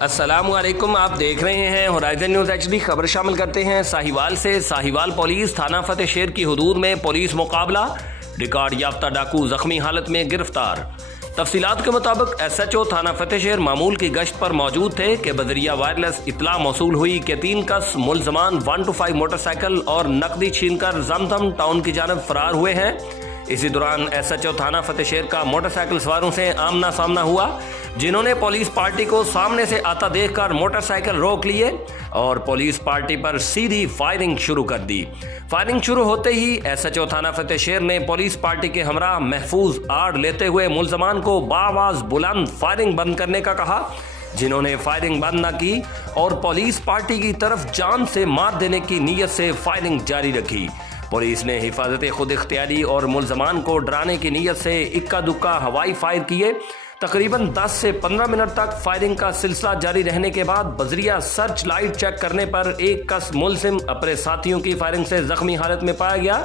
अस्सलामुअलैकुम, आप देख रहे हैं होराइजन न्यूज़ एचडी। खबर शामिल करते हैं साहिवाल से। साहिवाल पुलिस थाना फतेह शेर की हुदूद में पुलिस मुकाबला, रिकॉर्ड याफ्ता डाकू जख्मी हालत में गिरफ्तार। तफसीलात के मुताबिक एसएचओ थाना फतेह शेर मामूल की गश्त पर मौजूद थे कि बजरिया वायरलेस इतला मौसूल हुई कि 3 कस मुलजमान 125 मोटरसाइकिल और नकदी छीनकर जमजम टाउन की जानब फरार हुए हैं। इसी दौरान एसएचओ थाना फतेह शेर का मोटरसाइकिल सवारों से आमना सामना हुआ, जिन्होंने पुलिस पार्टी को सामने से आता देखकर मोटरसाइकिल रोक लिए और पुलिस पार्टी पर सीधी फायरिंग शुरू कर दी। फायरिंग शुरू होते ही एसएचओ थाना फतेह शेर ने पुलिस पार्टी के हमरा महफूज आड़ लेते हुए मुलजमान को बाआवाज बुलंद फायरिंग बंद करने का कहा, जिन्होंने फायरिंग बंद न की और पुलिस पार्टी की तरफ जान से मार देने की नीयत से फायरिंग जारी रखी। पुलिस ने हिफाजत खुद इख्तियारी और मुलजमान को डराने की नीयत से इक्का दुक्का हवाई फायर किए। तकरीबन 10 से 15 मिनट तक फायरिंग का सिलसिला जारी रहने के बाद बजरिया सर्च लाइट चेक करने पर एक कस मुलजिम अपने साथियों की फायरिंग से जख्मी हालत में पाया गया,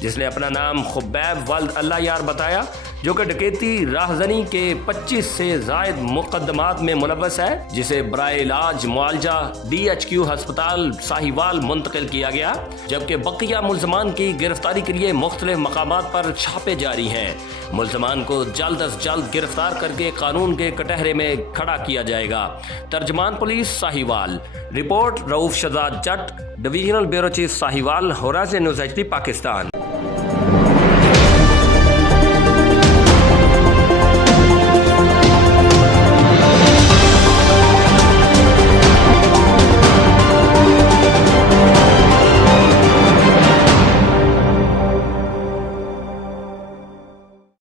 जिसने अपना नाम खुबैब वल्द अल्लाह यार बताया, जो कि डकैती राहजनी के 25 से जायद मुकदमात में मुलव्वस है, जिसे बराए इलाज मुआलजा DHQ अस्पताल साहिवाल मुंतकिल किया गया। जबकि बकिया मुलजमान की गिरफ्तारी के लिए मुख्तलिफ मकामात पर छापे जारी हैं। मुलजमान को जल्द अज जल्द गिरफ्तार करके कानून के कटहरे में खड़ा किया जाएगा। तर्जमान police Sahiwal. Report Rauf Shahzad Jat, divisional bureau chief Sahiwal, horizon news HD, Pakistan.